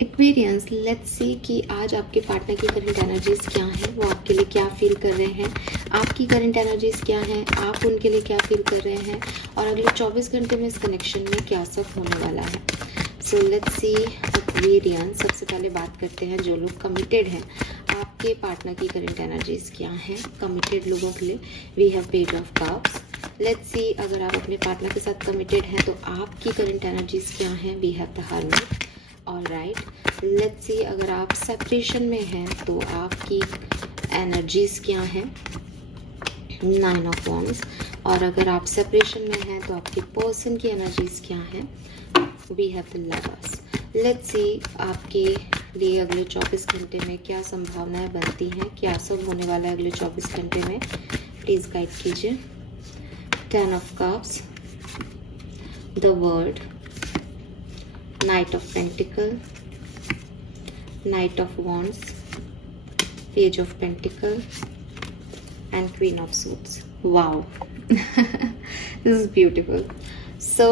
Aquarians, let's see कि आज आपके पार्टनर की करंट एनर्जीज क्या हैं, वो आपके लिए क्या फील कर रहे हैं, आपकी करंट एनर्जीज क्या हैं, आप उनके लिए क्या फील कर रहे हैं, और अगले 24 घंटे में इस कनेक्शन में क्या सब होने वाला है। So let's see Aquarians. सबसे पहले बात करते हैं जो लोग कमिटेड हैं, आपके पार्टनर की करंट एनर्जीज क्या हैं। कमिटेड लोगों के लिए we have page of cups. Let's see अगर आप अपने पार्टनर के साथ कमिटेड हैं तो आपकी करंट एनर्जीज क्या हैं। We have the hermit. Alright, let's see अगर आप सेपरेशन में हैं तो आपकी एनर्जीज क्या हैं। 9 ऑफ वॉन्ड्स। और अगर आप सेपरेशन में हैं तो आपके पर्सन की एनर्जीज क्या हैं। We have the lovers. Let's see आपके लिए अगले 24 घंटे में क्या संभावनाएं बनती हैं, क्या सब होने वाला है अगले 24 घंटे में। प्लीज गाइड कीजिए। 10 of cups, the world, Knight of Pentacle, Knight of Wands, Page of Pentacle, and Queen of Swords. Wow, this is beautiful. So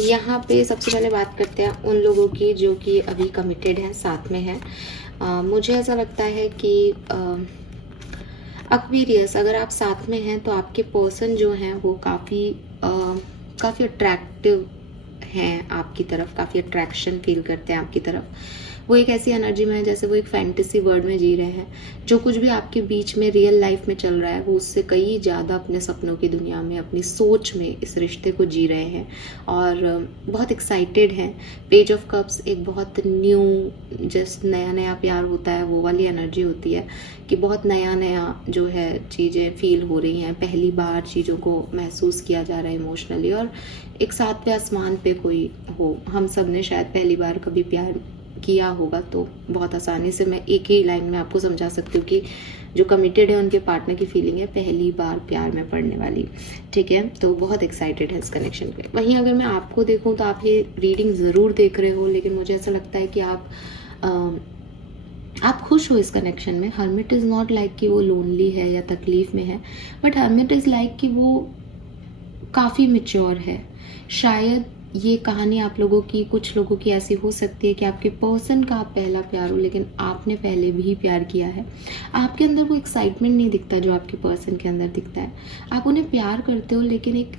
यहाँ पे सबसे पहले बात करते हैं उन लोगों की जो कि अभी कमिटेड हैं, साथ में हैं। मुझे ऐसा लगता है कि एक्वेरियस, अगर आप साथ में हैं तो आपके पर्सन जो हैं वो काफ़ी अट्रैक्टिव हैं आपकी तरफ, काफ़ी अट्रैक्शन फील करते हैं आपकी तरफ। वो एक ऐसी एनर्जी में है जैसे वो एक फैंटेसी वर्ल्ड में जी रहे हैं। जो कुछ भी आपके बीच में रियल लाइफ में चल रहा है वो उससे कई ज़्यादा अपने सपनों की दुनिया में, अपनी सोच में इस रिश्ते को जी रहे हैं और बहुत एक्साइटेड हैं। पेज ऑफ कप्स एक बहुत न्यू, जस्ट नया नया प्यार होता है, वो वाली एनर्जी होती है कि बहुत नया नया जो है चीज़ें फील हो रही हैं, पहली बार चीज़ों को महसूस किया जा रहा है इमोशनली। और एक सातवें आसमान पे कोई हो, हम सब ने शायद पहली बार कभी प्यार किया होगा, तो बहुत आसानी से मैं एक ही लाइन में आपको समझा सकती हूँ कि जो कमिटेड है उनके पार्टनर की फीलिंग है पहली बार प्यार में पड़ने वाली। ठीक है, तो बहुत एक्साइटेड है इस कनेक्शन पे। वहीं अगर मैं आपको देखूँ तो आप ये रीडिंग ज़रूर देख रहे हो, लेकिन मुझे ऐसा लगता है कि आप खुश हो इस कनेक्शन में। हर्मिट इज़ नॉट लाइक कि वो लोनली है या तकलीफ में है, बट हर्मिट इज़ लाइक कि वो काफ़ी मैच्योर है। शायद ये कहानी आप लोगों की, कुछ लोगों की ऐसी हो सकती है कि आपके पर्सन का आप पहला प्यार हो, लेकिन आपने पहले भी प्यार किया है। आपके अंदर वो एक्साइटमेंट नहीं दिखता जो आपके पर्सन के अंदर दिखता है। आप उन्हें प्यार करते हो लेकिन एक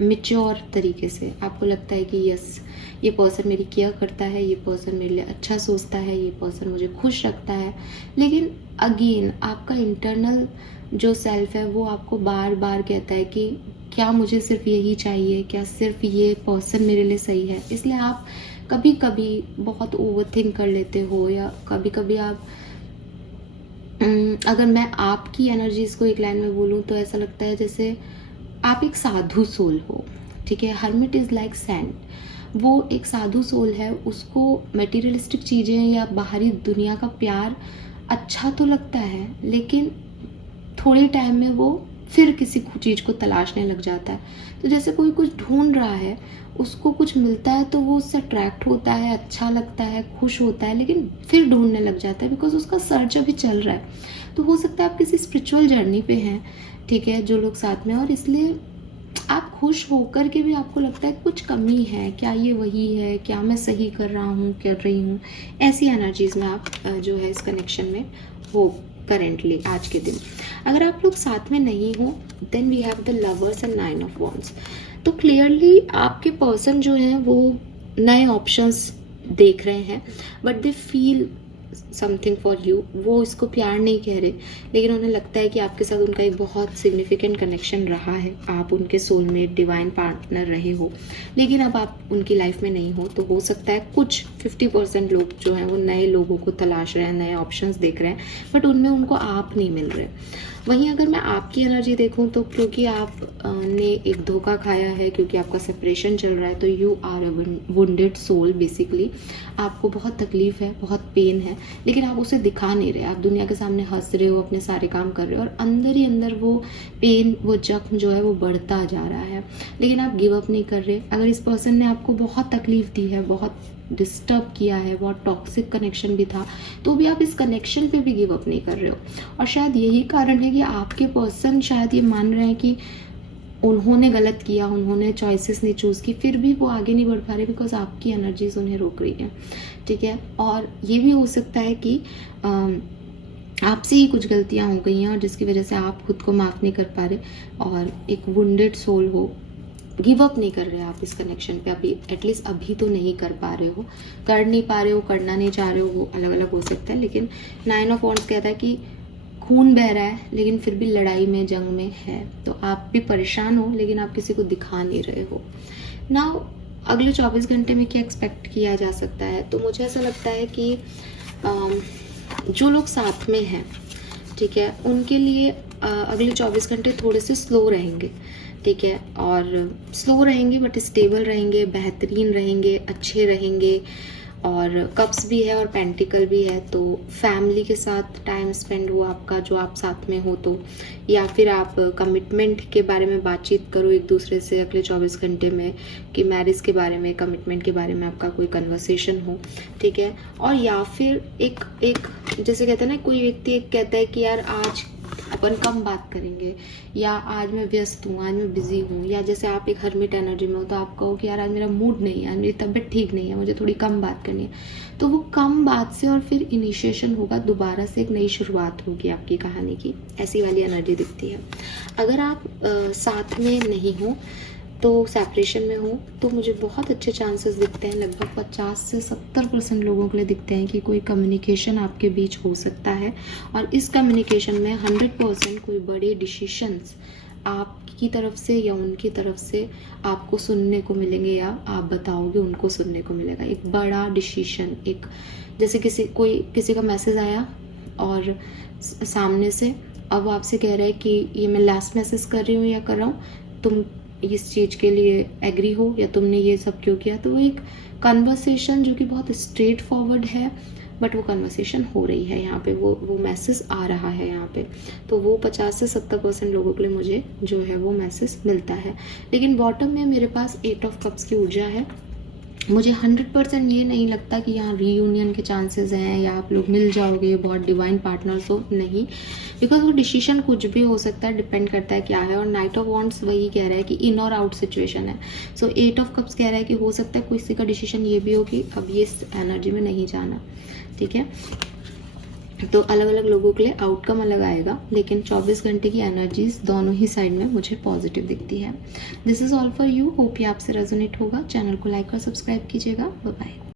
मैच्योर तरीके से। आपको लगता है कि यस, ये पर्सन मेरी केयर करता है, ये पर्सन मेरे लिए अच्छा सोचता है, ये पर्सन मुझे खुश रखता है। लेकिन अगेन आपका इंटरनल जो सेल्फ है वो आपको बार बार कहता है कि क्या मुझे सिर्फ यही चाहिए, क्या सिर्फ ये पर्सन मेरे लिए सही है। इसलिए आप कभी कभी बहुत ओवर थिंक कर लेते हो, या कभी कभी आप अगर मैं आपकी एनर्जीज को एक लाइन में बोलूँ तो ऐसा लगता है जैसे आप एक साधु सोल हो। ठीक है, हर्मिट इज़ लाइक सैंड। वो एक साधु सोल है, उसको मटेरियलिस्टिक चीज़ें या बाहरी दुनिया का प्यार अच्छा तो लगता है, लेकिन थोड़े टाइम में वो फिर किसी चीज़ को तलाशने लग जाता है। तो जैसे कोई कुछ ढूंढ रहा है, उसको कुछ मिलता है तो वो उससे अट्रैक्ट होता है, अच्छा लगता है, खुश होता है, लेकिन फिर ढूंढने लग जाता है बिकॉज उसका सर्च अभी चल रहा है। तो हो सकता है आप किसी स्पिरिचुअल जर्नी पे हैं, ठीक है, जो लोग साथ में, और इसलिए आप खुश होकर के भी आपको लगता है कुछ कमी है, क्या ये वही है, क्या मैं सही कर रहा हूँ, कर रही हूँ। ऐसी एनर्जीज में आप जो है इस कनेक्शन में हो करेंटली आज के दिन। अगर आप लोग साथ में नहीं हो then we have the lovers and 9 of wands. तो क्लियरली आपके पर्सन जो हैं वो नए ऑप्शंस देख रहे हैं, but they feel something for you. वो इसको प्यार नहीं कह रहे, लेकिन उन्हें लगता है कि आपके साथ उनका एक बहुत सिग्निफिकेंट कनेक्शन रहा है, आप उनके सोलमेट डिवाइन पार्टनर रहे हो, लेकिन अब आप उनकी लाइफ में नहीं हो। तो हो सकता है कुछ 50% लोग जो हैं वो नए लोगों को तलाश रहे हैं, नए ऑप्शंस देख रहे हैं, बट उनमें उनको आप नहीं मिल रहे। वहीं अगर मैं आपकी एनर्जी देखूं तो क्योंकि आप ने एक धोखा खाया है, क्योंकि आपका सेपरेशन चल रहा है, तो you are a wounded soul basically. आपको बहुत तकलीफ है, बहुत पेन है, लेकिन आप उसे दिखा नहीं रहे। आप दुनिया के सामने हंस रहे हो, अपने सारे काम कर रहे हो, और अंदर ही अंदर वो पेन, वो जख्म जो है वो बढ़ता जा रहा है, लेकिन आप गिव अप नहीं कर रहे। अगर इस पर्सन ने आपको बहुत तकलीफ दी है, बहुत डिस्टर्ब किया है, बहुत टॉक्सिक कनेक्शन भी था, तो भी आप इस कनेक्शन पे भी गिव अप नहीं कर रहे हो। और शायद यही कारण है कि आपके पर्सन शायद ये मान रहे हैं कि उन्होंने गलत किया, उन्होंने चॉइसेस नहीं चूज़ की, फिर भी वो आगे नहीं बढ़ पा रहे बिकॉज आपकी एनर्जीज उन्हें रोक रही है, ठीक है। और ये भी हो सकता है कि आपसे ही कुछ गलतियां हो गई हैं और जिसकी वजह से आप खुद को माफ़ नहीं कर पा रहे और एक वुंडेड सोल हो, गिव अप नहीं कर रहे आप इस कनेक्शन पे, अभी एटलीस्ट अभी तो नहीं कर पा रहे हो, कर नहीं पा रहे हो, करना नहीं चाह रहे हो, वो अलग अलग हो सकता है। लेकिन 9 ऑफ वॉन्ड्स कहता है कि खून बह रहा है लेकिन फिर भी लड़ाई में, जंग में है, तो आप भी परेशान हो लेकिन आप किसी को दिखा नहीं रहे हो। नाउ अगले 24 घंटे में क्या एक्सपेक्ट किया जा सकता है, तो मुझे ऐसा लगता है कि जो लोग साथ में हैं, ठीक है, उनके लिए अगले 24 घंटे थोड़े से स्लो रहेंगे, ठीक है, और स्लो रहेंगे बट स्टेबल रहेंगे, बेहतरीन रहेंगे, अच्छे रहेंगे। और कप्स भी है और पेंटिकल भी है, तो फैमिली के साथ टाइम स्पेंड हो आपका, जो आप साथ में हो, तो या फिर आप कमिटमेंट के बारे में बातचीत करो एक दूसरे से अगले 24 घंटे में, कि मैरिज के बारे में, कमिटमेंट के बारे में आपका कोई कन्वर्सेशन हो, ठीक है। और या फिर एक जैसे कहते हैं ना, कोई व्यक्ति एक कहता है कि यार आज अपन कम बात करेंगे, या आज मैं व्यस्त हूँ, आज मैं बिजी हूँ, या जैसे आप एक हर्मिट एनर्जी में हो तो आप कहो कि यार आज मेरा मूड नहीं है, आज मेरी तबीयत ठीक नहीं है, मुझे थोड़ी कम बात करनी है, तो वो कम बात से और फिर इनिशिएशन होगा, दोबारा से एक नई शुरुआत होगी आपकी कहानी की, ऐसी वाली एनर्जी दिखती है। अगर आप साथ में नहीं हो तो सेपरेशन में हो, तो मुझे बहुत अच्छे चांसेस दिखते हैं, लगभग 50 से 70% लोगों के लिए दिखते हैं कि कोई कम्युनिकेशन आपके बीच हो सकता है, और इस कम्युनिकेशन में 100% कोई बड़े डिसीशंस आपकी तरफ से या उनकी तरफ से आपको सुनने को मिलेंगे, या आप बताओगे उनको सुनने को मिलेगा। एक बड़ा डिसीशन, एक जैसे किसी का मैसेज आया और सामने से अब वो आपसे कह रहा है कि ये मैं लास्ट मैसेज कर रही हूँ या कर रहा हूँ, तुम इस चीज़ के लिए एग्री हो, या तुमने ये सब क्यों किया। तो वो एक कन्वर्सेशन जो कि बहुत स्ट्रेट फॉरवर्ड है, बट वो कन्वर्सेशन हो रही है यहाँ पे, वो मैसेज आ रहा है यहाँ पे, तो वो 50 से 70% लोगों के लिए मुझे जो है वो मैसेज मिलता है। लेकिन बॉटम में मेरे पास 8 ऑफ कप्स की ऊर्जा है, मुझे 100% ये नहीं लगता कि यहाँ रीयूनियन के चांसेस हैं या आप लोग मिल जाओगे, बहुत डिवाइन पार्टनर्स हो, नहीं, बिकॉज वो डिसीजन कुछ भी हो सकता है, डिपेंड करता है क्या है। और नाइट ऑफ वॉन्ड्स वही कह रहा है कि इन और आउट सिचुएशन है। सो 8 ऑफ कप्स कह रहा है कि हो सकता है किसी का डिसीजन ये भी हो कि अब ये एनर्जी में नहीं जाना, ठीक है। तो अलग अलग लोगों के लिए आउटकम अलग आएगा, लेकिन 24 घंटे की एनर्जीज दोनों ही साइड में मुझे पॉजिटिव दिखती है। This is all for you, hope ये आपसे रेजोनेट होगा। चैनल को लाइक और सब्सक्राइब कीजिएगा। Bye bye.